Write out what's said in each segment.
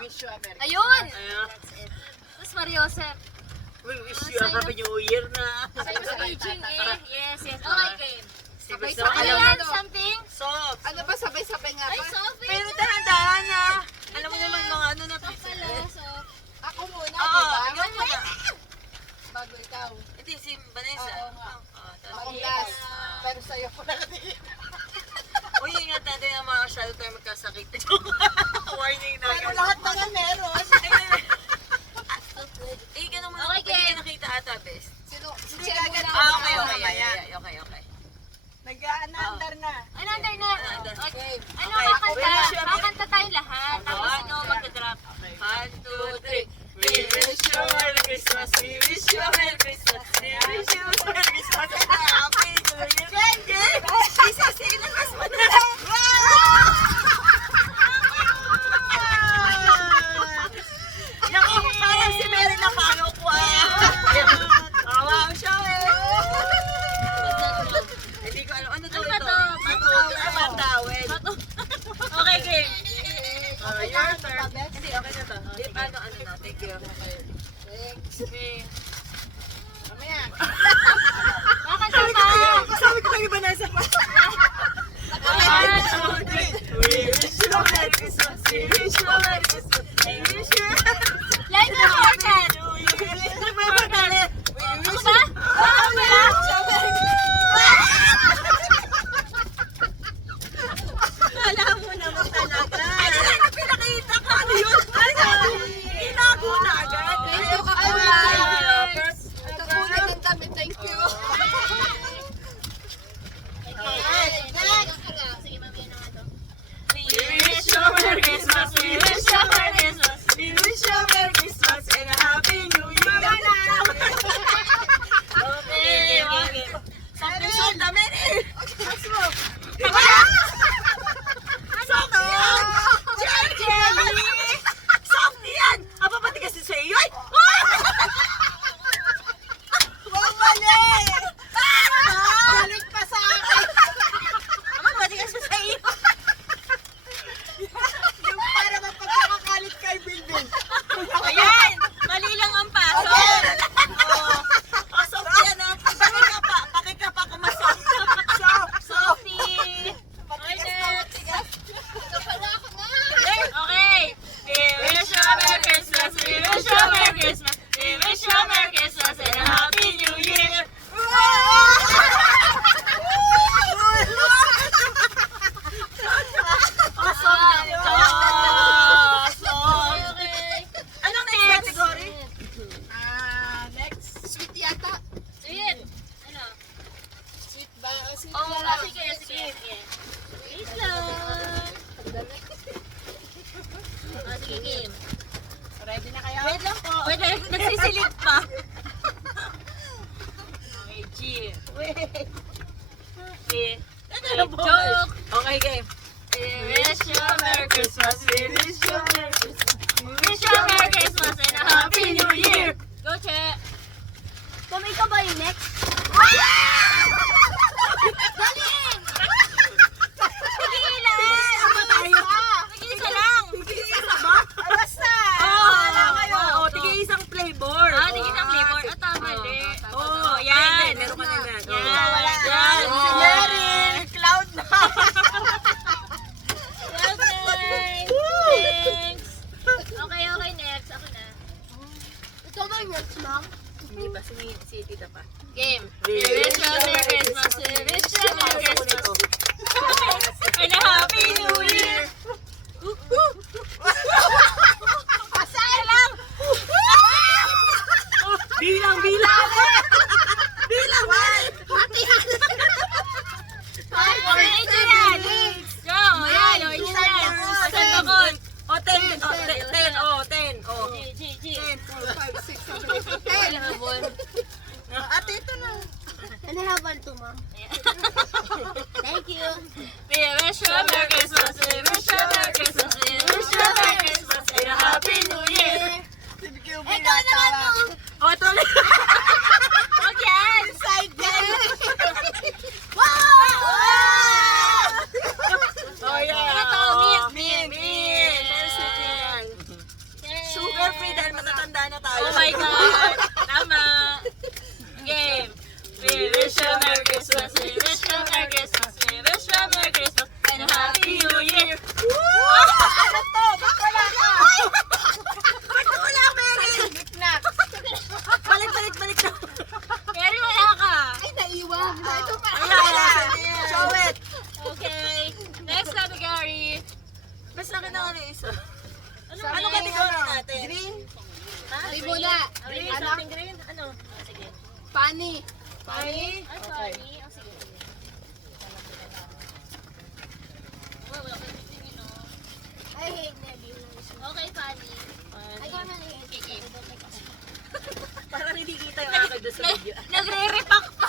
wish you a Merry Ayun! Ayun. Tapos Mariosep. We wish you a Happy New Year na. Sa'yo sa aging eh. Yes, yes. Okay, game. Sabay-sabay. Ano Alam yan? mo, Something? Soft. Ano ba sabay-sabay nga Ay, ba? Sophie! Pero dahan-dahan na. Alam mo naman mga ano na Soft pala, soft. Ako muna, Oo, di ba? ikaw muna. Bago ikaw. Ito si Vanessa. Oo nga. Ako Tapos, last. Pero sa'yo ko nakatingin. uy, ingat natin ang mga masyado tayo magkasakit. Warning na. Pero lahat na nga meron. Eh, ganun mo na. Okay, Hindi game. ka nakita ata, best. Sino? Si Hindi, Chela muna. ganun. Okay. Nag-a-anandar na. Ano, under na? Under. Okay. Ano, Okay. kakanta? Wish you a- Kakanta tayo lahat. Tapos Ano, magdadrop. 1, 2, 3. We wish you a Merry Christmas. We wish you a Merry Christmas. We wish you a Merry Christmas and a Happy New Year. Jen! Isasilakas mo na! Naku, parang si Mary na paano ko Awa siya Hindi ko alam. Ano daw Ano ba ito? to? Patawid. Okay, game. Okay Your na, turn. Best. Hindi, okay na to. Di, paano, ano na? Thank you. Okay. Mamaya. Kakanta pa! Sabi ko kayo ba nasa pa? We wish you a Merry Christmas. We wish you a Merry Christmas. We wish you a Like the organ! Ako ba? Ako ba? Alam mo naman talaga. Ano na pinakita ko? Ano yun? Inago na agad. Thank you, Ay, Kakula. Kakulay ng damit. Thank you. Sige, mamaya na nga to. We wish you a Merry Christmas. We wish you a Merry Christmas. We wish you a Merry Christmas and a Happy New Year. Okay. Something so dami rin. Soft yan! Jelly! Soft yan! Apa pati kasi sa iyo? Ay! Mali! Balik pa sa akin. Apa pati kasi sa iyo? Yung para mapagkakakalit kay Bilbil. Ayan! Mali lang ang paso. Oh, soft yan ah. Pakika pa kumasok. Sophie! Ito pala ako na. Okay. We wish you a Merry Christmas. We wish you a Merry Christmas. We wish you a Merry Christmas and a Happy New Year. Okay. Anong next category? Next. Sweet yata. Sweet. Ano? Sweet ba? Sweet Oo, yata. sige, sige. Wait lang. Sige, game. Ready na kayo? Wait lang po. Pwede, nagsisilip pa. Okay, G. G. Joke. Okay, game. We wish you a Merry Christmas. We wish you a Merry Christmas. We wish you a Merry Christmas and a Happy New Year. Go, Che. Kamay ka ba yung next? Galing! Tigilan! Ano tayo? Tig-isa lang! Tig-isa ba? Alas na! Wala kayo. Oo, tig-isang flavor. Tig-isang flavor. Tama din. Oo, yan. Meron ka na yan. Yan. Wala. Yan. Si Mary. Cloud na. Well done! Thanks! Okay, next. Ako na. Ikaw ba yung next, ma'am? Hindi pa, si Tita pa. Game. We wish you a Merry Christmas. We wish you a Merry Christmas. And a Happy New Year. Pasay lang! Bilang! Bilang! Okay, ito yan. Go! Yan, o, ito yan. Asan ba ko? O, 10. O, 10. O, 10. O. G. 4, 5, 6, 7, 8, 10. Ate, ito na. Ano habang ito, ma'am? Thank you. We wish you a Merry Christmas. We wish you a Merry Christmas. We wish you a Merry Christmas and a Happy New Year. Ikaw naman to. O, ito ulit. Huwag yan. Side yan. Oh, yeah. Ito, mint. Mint. Pero sweet yan. my God! Tama! Game! We wish you a Merry Christmas, we wish you a Merry Christmas, we wish you a Merry Christmas, and a Happy New Year! Ano to? Ba't wala ka? Ba't wala, Mary? Knick-knack. Balik na. Mary, wala ka! Ay, naiwan. Ito pa. Wala. Show it. Okay, next category. Mas laki na ano isa. Ano Ano kategory natin? Green. Ay, muna. Green, Ano? something green? Ano? Sige. Funny. Funny. Ay, sorry. Oh, sige. Wala ka yung no? I hate nebulous. Okay, funny. I don't really hate Okay, Parang hindi kita yung akin doon sa video. Nagre-repack pa.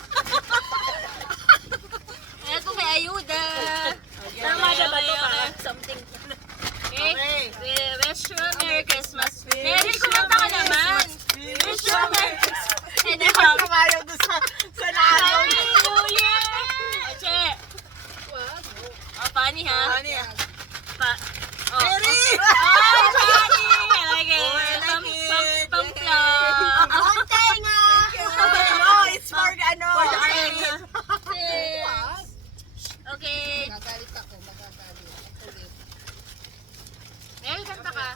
Ayan ko may ayuda. Tama na ba ito? Okay. Parang something. Okay. Okay. We wish you a Merry Christmas. Merry kumanta ka naman. We wish you a Merry Christmas. And a Happy Kamayaw doon sa lahat. New Year. Che. Oh, funny ha? Ano yan? Oh. Mary! Oh, funny. I like it. Oh, I like it. Pamplong. Kontenga! No, it's for ano? For the Okay. army. Okay. Magagalit ako. Magagalit. Mel, kanta ka.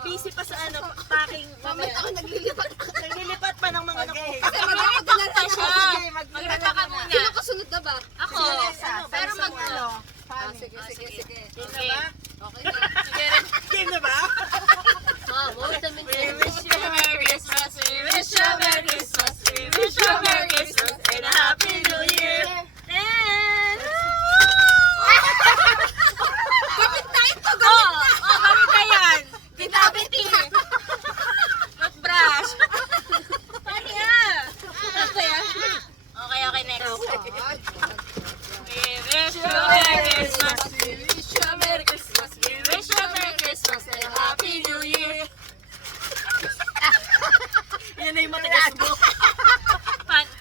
Busy pa sa ano, packing. Mamaya ako naglilipat. Naglilipat pa ng mga naku. Magkakanta siya. Mag- Magrata ka muna. Sino kasunod na ba? Ako. Pero mag ano. Sige. Okay. Okay na. Sige rin. Game na ba? More than We wish you a Merry Christmas. We wish you a Merry Christmas. We wish you a Merry Christmas and a Happy New Year. And... Gamit na ito! Oh, gamit ka yan. Gamit na! Toothbrush. Pati Okay, next. We wish you a Merry Christmas. We wish you a Merry Christmas. We wish you a Merry Christmas and a Happy New Year. Yan na yung matigas mo.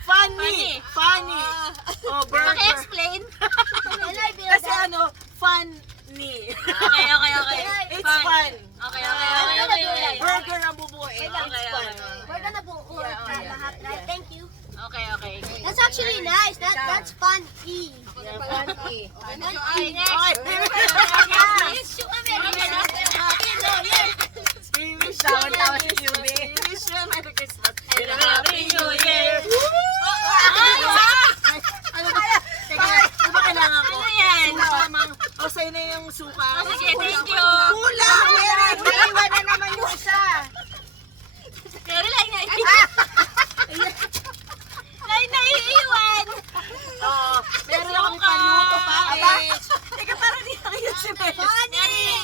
Funny. Funny. Oh, burger. Paki-explain. Kasi ano, funny. Okay. It's fun. Okay. Burger ang bubuin. Okay. It's fun. We're gonna buo lahat, right? Thank you. Okay. That's actually nice. That's fun. E. Funny. Okay na. Okay, next. Wish you a Merry Christmas and a Happy New Year. We wish you a Merry Christmas. We wish you a Merry Christmas. And a Happy New Year. Ano ba? Teka, ano ba kailangan ko? Ano yan? O, sa'yo na yung suka. Oh, sige, thank you. Kulang! Meron! Naiwan na naman yung isa. Pero like naiiwan. Oo. Meron ako may Suka. paluto pa. Aba, Eh. teka, parang di nakikita si Mel.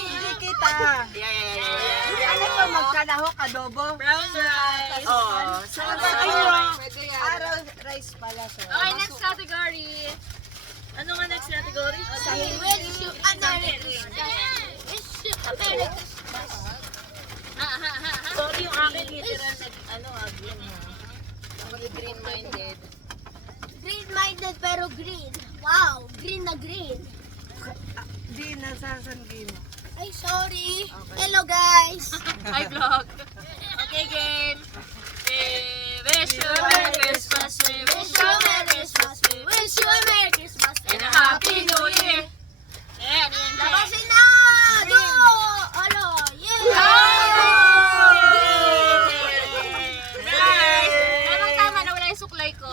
Hindi kita. Yeah. Ano to, magkalahok, adobo? Brown rice. Oo. So, Pwede yan. araw rice pala siya. Okay, next category. Ano nga next category? Wish you a Merry Christmas. Wish you a Merry Christmas. Sorry, yung akin literal green ha. Green-minded. Green-minded pero green. Wow, green na green. Di, nasasan green. Ay, sorry. Hello, guys. Hi, vlog. Okay, game. We wish you a Merry Christmas. We wish you a Merry Christmas. We Wish you a Merry Christmas and a Happy New Year. Ayan, Labasin na! Do! Alo! Yeah! Nice! Tamang-tama na wala yung suklay ko.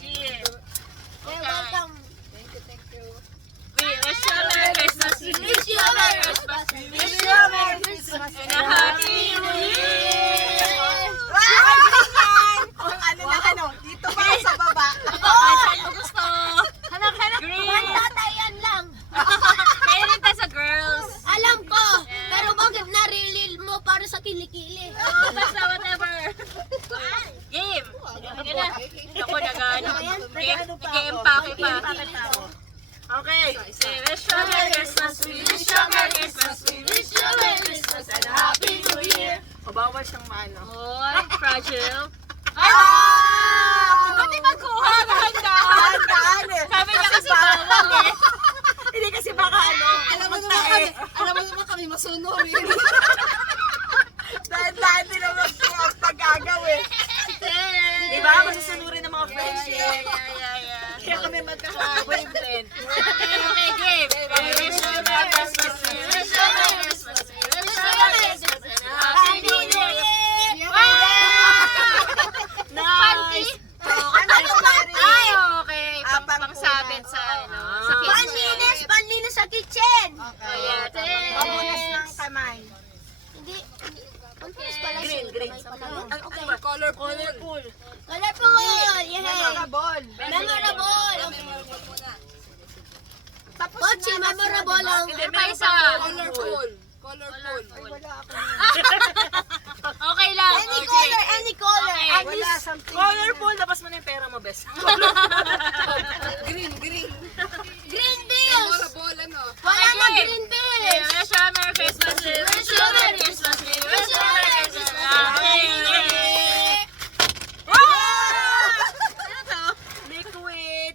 Cheers. You're welcome. Thank you. We wish you a Merry Christmas. We Wish you a Merry Christmas. Wish you a Merry Christmas and a Happy New Year. Ang dito ba sa baba? Kahit saan mo gusto. Hanap. Green. Tatayan lang. Kaya rin tayo sa girls. Alam ko. Pero bakit narilil mo para sa kilikili? Basta whatever. Game. Sige na. Ako nag-ano. Nag-empake pa. Okay. We wish you a Merry Christmas. We wish you a Merry Christmas. We wish you a Merry Christmas and a Happy New Year. O, bawal siyang maano. Oy, fragile. Ah! Ba't di magkuha? Dahan-dahan. Handaan eh. Sabi niya kasi bawal eh. Hindi kasi baka Alam mo naman kami masunurin. Dahan-dahan din naman po agaw eh. Ten. Di ba? Masusunurin ng mga friendship. Yeah. Kaya kami magkaka-boyfriend. Okay, game. We wish you Merry Christmas. We wish you Merry Christmas. We wish you Merry Christmas and a Happy New Year. Nice! Ay, okay. Apat Pangsabit sa sa kitchen. Panlinis sa kitchen. Ayan, ten. Pabunas ng kamay. Hindi. Panlinis pala siya. Green. Ay, okay. Colorful. Colorful. Yay. Memorable. Memorable. Pochi, memorable ang... Hindi, may isa. Colorful. Okay lang. Any Okay. color, any color. Okay. At Wala least, something. Colorful. Labas mo na yung pera mo, best. green bills. Wala na Okay. green We bills. wish you Merry Christmas. We wish you Merry Christmas. We wish you Merry Christmas. Happy New Year. Liquid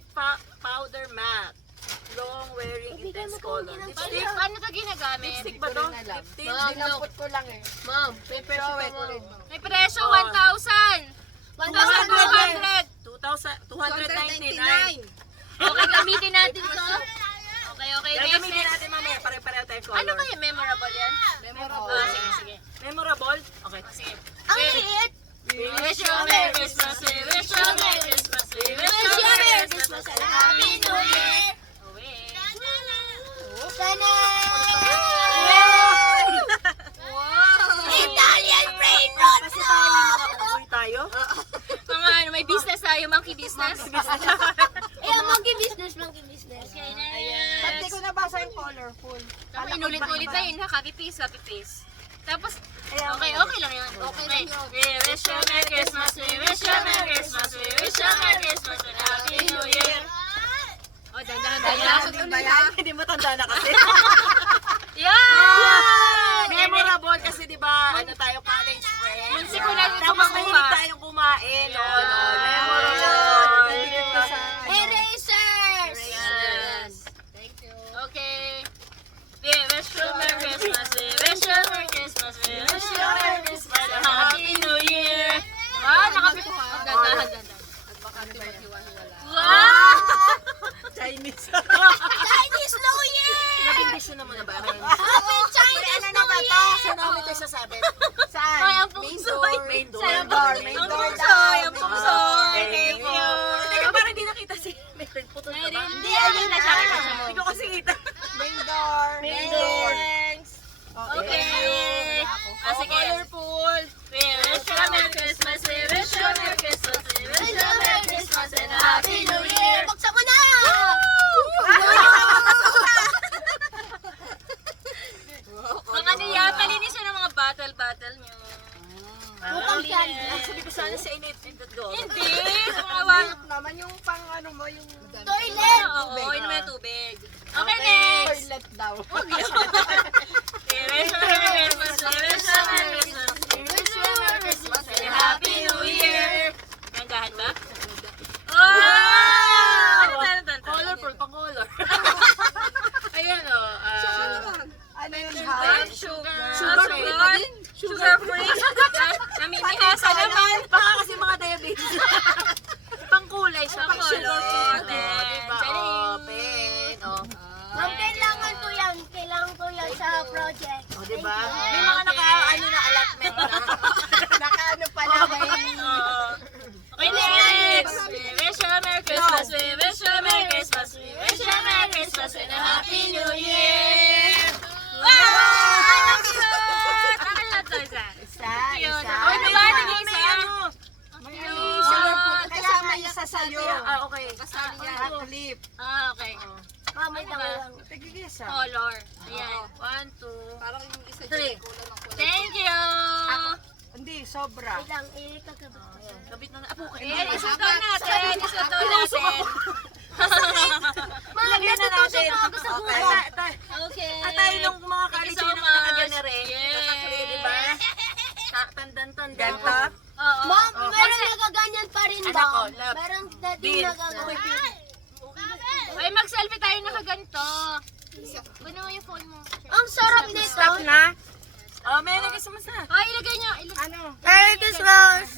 powder matte. Long wearing intense color. Lipstick? Paano ito ginagamit? Lipstick ba to? Lipstick? Dinampot ko lang eh. Ma'am, paper Show pa it. ma'am. May presyo 1,000. 2,200. 2,299. Okay, gamitin natin to. Okay, Gagamitin next. natin mamaya. Pare-pareho tayo color. Ano kaya memorable yan? Memorable. Sige. Memorable? Okay. Sige. Ang liit. We wish you a Merry Christmas. We wish you a Merry Christmas. We wish you a Merry Christmas and a Happy New Year. Away. Sana. Wow! Italian brain rot Kasi na. tayo mga uboy tayo. Mga ano, may business tayo, monkey business. Ayan, monkey business. Okay na. Pati ko nabasa yung colorful. Ako, inulit-ulit na yun, ha? Copy-paste. Tapos, okay lang yun. Okay. We wish you a Merry Christmas. We wish you a Merry Christmas. We wish you a Merry Christmas and a Happy New Year. Oh, dahan-dahan. Hindi matanda na kasi. Yan! Memorable kasi di ba ano tayo college friends. Munsi ko lang ito Tapos makuha. mahilig tayong kumain. Yeah. Memorable. Erasers. Yes. Thank you. Okay. We wish you a Merry Christmas. We wish you a Merry Christmas. We wish you a Merry Christmas and a Happy New Year. Wow, nakapit. Dahan-dahan. Wow! Chinese. Chinese New Year. Nabindisyon naman na ba? Happy Chinese New Year. Saan namin ito sasabi? Ay, Saan? ang pungsoy. Main door. Ang Main door. pungsoy. Ang pungsoy. Thank you. Teka, parang hindi nakita si Mary. Putol ka ba? Hindi, ayun na siya. Hindi ko kasi kita. Main door. Main door. Thanks. Okay. Sige. Colorful. We wish you a Merry Christmas. We wish you a Merry Christmas. We wish you a Merry Christmas and a Happy New Year. Buksan mo na. Mga ano yan, palinis yun ng mga battle nyo. Mukhang candy. Sabi ko sana sa init go. Hindi. Sumawa. Naman yung pang ano mo, yung Toilet. Oo, inom mo yung tubig. Okay, next. toilet daw. We wish you a Merry Christmas. We wish you a Merry Christmas. We wish you a Merry Christmas and a Happy New Year. Nandahan ba? Oh! Ano? Colorful, pang color. Ayun o. Ano yun, Sugar free. Sugar free. Namimihasa naman. Baka kasi mga diabetes. Pangkulay siya. Pang sugar Color. free. Diba? Galing. Pen. Ma'am, kailangan ko yan. Kailangan ko yan sa project. O, diba? May mga naka-ano na allotment na. Naka-ano pa na. Okay, next. We wish you a Merry Christmas. We wish you a Merry Christmas. We wish you a Merry Christmas and a Happy New Year. Wow! Ang cute! Akin lang to isa. Cute. Oy, nabati niya isa. Kasama isa sa'yo. Okay. Kasama yan. Clip. Okay. Ma'am, may tango lang. Tigigisa. Color. Ayan. 1, 2, Parang yung isa 3. Thank you! Hindi, sobra. Wait lang, kakabit. Kabit na apo ka. Ayan, isuot natin. Isuot natin. Ma'am, natutusok ako sa Okay. buko. Okay. At tayo nung mga Thank you college so na much. nakaganere. Yes. Nakakli, diba? Tandan-tanda. Ganta? Oo. Ma'am, meron nagaganyan pa rin Anak ba? ko, love. Meron dati Deal. nagaganyan. Ay, mag-selfie tayo nakaganto. Kunin mo yung phone mo. Ang sarap nito. Stop na. Oh, may nagkasama na. Ay, ilagay niyo. Ano? Merry Christmas!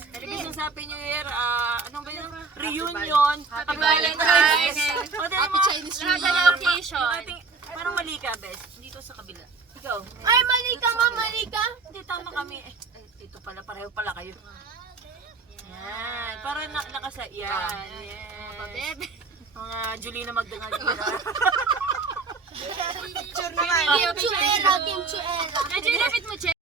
Happy New Year. Ano ba yun? Reunion. Happy Valentine's. O, di Happy mga- Chinese New Lahat ng Year. occasion. yung ating, parang mali ka, Bes. Dito sa kabila. Ikaw. Ay, mali ka, ma, mali ka. Hindi, tama kami. Dito pala, pareho pala kayo. Yan. Para nakasa. Yan. Yan. Mga Julina Magdangal. Picture naman. Kim Chuela, Kim Chuela. Medyo ilapit mo, Che.